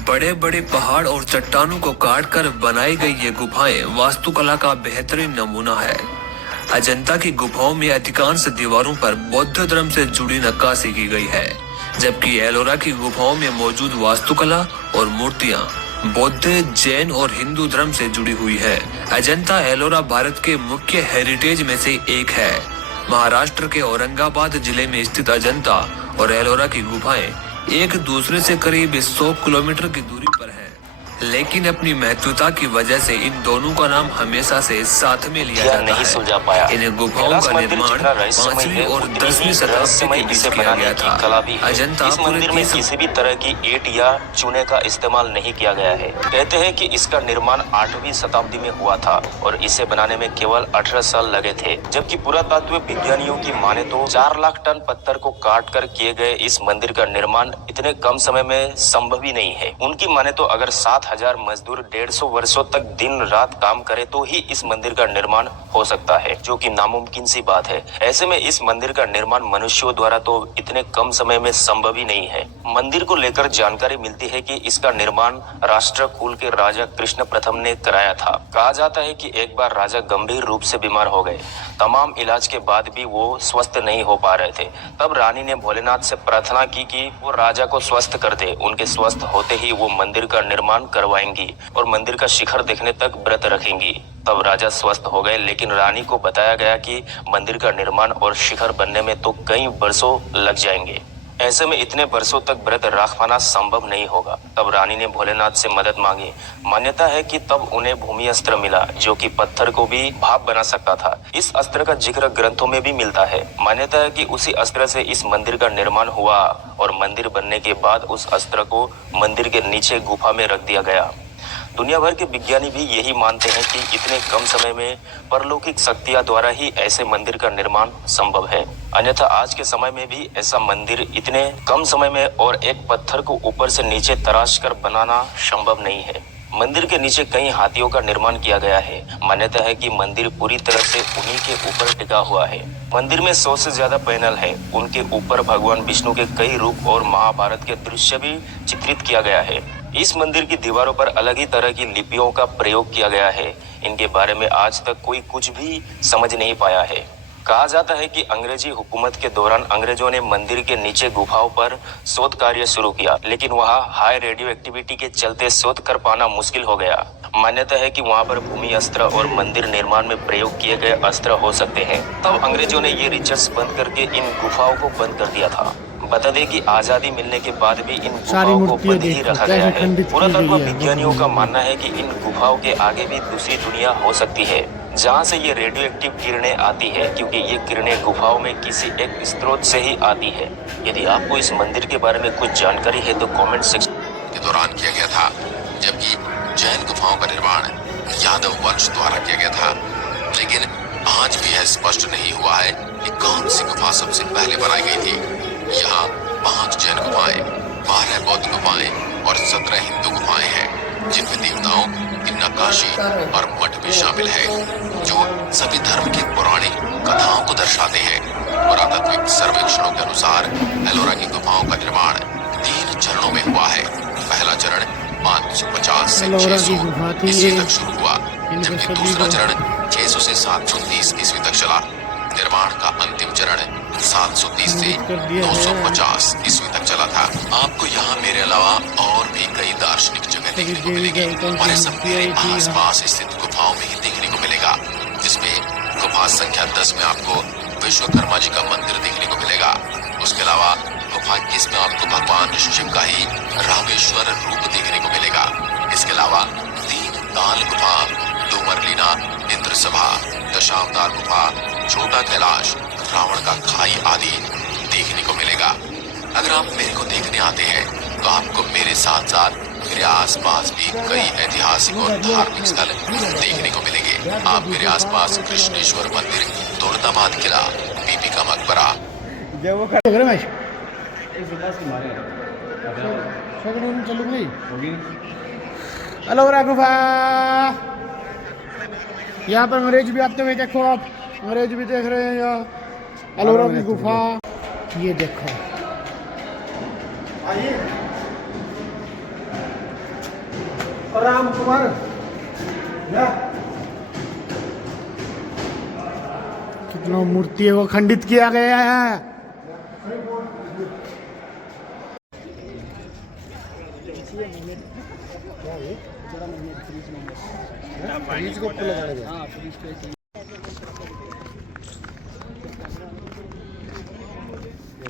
बड़े बड़े पहाड़ और चट्टानों को काटकर बनाई गई ये गुफाएं वास्तुकला का बेहतरीन नमूना है। अजंता की गुफाओं में अधिकांश दीवारों पर बौद्ध धर्म से जुड़ी नक्काशी की गई है, जबकि एलोरा की गुफाओं में मौजूद वास्तुकला और मूर्तियां बौद्ध, जैन और हिंदू धर्म से जुड़ी हुई है। अजंता एलोरा भारत के मुख्य हेरिटेज में से एक है। महाराष्ट्र के औरंगाबाद जिले में स्थित अजंता और एलोरा की गुफाएं एक दूसरे से करीब 100 किलोमीटर की दूरी पर है, लेकिन अपनी महत्वता की वजह से इन दोनों का नाम हमेशा से साथ में लिया जाता है। सुलझा पाया। इन गुफाओं का निर्माण 5वीं और 10वीं शताब्दी के बीच किया गया था। अजंता इस मंदिर में किसी भी तरह की ईंट या चूने का इस्तेमाल नहीं किया गया है। कहते हैं कि इसका निर्माण 8वीं शताब्दी में हुआ था और इसे बनाने में केवल 18 साल लगे थे, जबकि पुरातत्व विज्ञानियों की माने तो 4 लाख टन पत्थर को काट कर किए गए इस मंदिर का निर्माण इतने कम समय में संभव ही नहीं है। उनकी माने तो अगर 7,000 मजदूर 150 वर्षों तक दिन रात काम करे तो ही इस मंदिर का निर्माण हो सकता है, जो कि नामुमकिन सी बात है। ऐसे में इस मंदिर का निर्माण मनुष्यों द्वारा तो इतने कम समय में संभव ही नहीं है। मंदिर को लेकर जानकारी मिलती है कि इसका निर्माण राष्ट्रकूल के राजा कृष्ण प्रथम ने कराया था। कहा जाता है कि एक बार राजा गंभीर रूप से बीमार हो गए। तमाम इलाज के बाद भी वो स्वस्थ नहीं हो पा रहे थे। तब रानी ने भोलेनाथ से प्रार्थना की कि वो राजा को स्वस्थ कर दे। उनके स्वस्थ होते ही वो मंदिर का निर्माण करवाएंगी और मंदिर का शिखर देखने तक व्रत रखेंगी। तब राजा स्वस्थ हो गए, लेकिन रानी को बताया गया कि मंदिर का निर्माण और शिखर बनने में तो कई वर्षों लग जाएंगे। ऐसे में इतने वर्षों तक व्रत रख पाना संभव नहीं होगा। तब रानी ने भोलेनाथ से मदद मांगी। मान्यता है कि तब उन्हें भूमि अस्त्र मिला, जो कि पत्थर को भी भाप बना सकता था। इस अस्त्र का जिक्र ग्रंथों में भी मिलता है। मान्यता है कि उसी अस्त्र से इस मंदिर का निर्माण हुआ और मंदिर बनने के बाद उस अस्त्र को मंदिर के नीचे गुफा में रख दिया गया। दुनिया भर के विज्ञानी भी यही मानते हैं कि इतने कम समय में परलौकिक शक्तियां द्वारा ही ऐसे मंदिर का निर्माण संभव है। अन्यथा आज के समय में भी ऐसा मंदिर इतने कम समय में और एक पत्थर को ऊपर से नीचे तराश कर बनाना संभव नहीं है। मंदिर के नीचे कई हाथियों का निर्माण किया गया है। मान्यता है कि मंदिर पूरी तरह से उन्हीं के ऊपर टिका हुआ है। मंदिर में 100 से ज्यादा पैनल है। उनके ऊपर भगवान विष्णु के कई रूप और महाभारत के दृश्य भी चित्रित किया गया है। इस मंदिर की दीवारों पर अलग ही तरह की लिपियों का प्रयोग किया गया है। इनके बारे में आज तक कोई कुछ भी समझ नहीं पाया है। कहा जाता है कि अंग्रेजी हुकूमत के दौरान अंग्रेजों ने मंदिर के नीचे गुफाओं पर शोध कार्य शुरू किया, लेकिन वहां हाई रेडियो एक्टिविटी के चलते शोध कर पाना मुश्किल हो गया। मान्यता है कि वहां पर भूमि अस्त्र और मंदिर निर्माण में प्रयोग किए गए अस्त्र हो सकते हैं। तब अंग्रेजों ने ये रिसर्च बंद करके इन गुफाओं को बंद कर दिया था। बता दें कि आजादी मिलने के बाद भी इन गुफाओं को बंद ही रखा गया है। पुरातत्व विज्ञानियों का मानना है कि इन गुफाओं के आगे भी दूसरी दुनिया हो सकती है, जहां से ये रेडियो एक्टिव किरणें आती है, क्योंकि ये किरणें गुफाओं में किसी एक स्रोत से ही आती है। यदि आपको इस मंदिर के बारे में कुछ जानकारी है तो कमेंट सेक्शन के दौरान किया गया था, जबकि जैन गुफाओं का निर्माण यादव वंश द्वारा किया गया था। लेकिन आज भी यह स्पष्ट नहीं हुआ है कि कौन सी गुफा सबसे पहले बनाई गई थी। यहाँ 5 जैन गुफाएं, 12 बौद्ध गुफाएं और 17 हिंदू गुफाएं हैं, जिनमें देवताओं की नक्काशी और मठ भी शामिल है, जो सभी धर्म की पौराणिक कथाओं को दर्शाते हैं। पुरातात्विक सर्वेक्षणों के अनुसार एलोरा की गुफाओं का निर्माण 3 चरणों में हुआ है। पहला चरण 550 से 600 ईस्वी तक शुरू हुआ, जबकि दूसरा चरण 600 से 730 ईस्वी तक चला। निर्माण का अंतिम चरण 730 से 950 ईस्वी तक चला था। आपको यहाँ मेरे अलावा और भी कई दार्शनिक जगह देखने को मिलेंगी और ये सब मेरे आसपास स्थित गुफाओं में ही देखने को मिलेगा, जिसमें गुफा संख्या 10 में आपको विश्वकर्मा जी का मंदिर देखने को मिलेगा। उसके अलावा गुफा 21 में आपको भगवान शिव का ही रामेश्वर रूप देखने को मिलेगा। इसके अलावा 3 ताल गुफा, डोमरलीना, इंद्र सभा, दशावतार गुफा, छोटा कैलाश, रावण का खाई आदि देखने को मिलेगा। अगर आप मेरे को देखने आते हैं तो आपको मेरे साथ साथ मेरे आसपास भी कई ऐतिहासिक और धार्मिक स्थल देखने को मिलेंगे। आप मेरे आसपास कृष्णेश्वर मंदिर, दौलताबाद किला, बीबी का मकबरा, एलोरा गुफा, यहाँ पर अंग्रेज भी आते हुए देखो, आप अंग्रेज भी देख रहे हैं यहाँ एलोरा की गुफा। ये देखो, राम कुमार कितना मूर्तियों को खंडित किया गया है।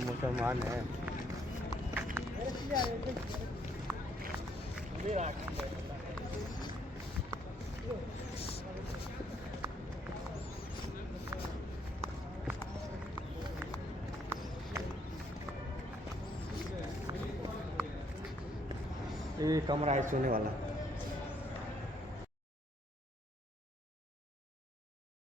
मुसलमान है। ये कमरा है सोने वाला।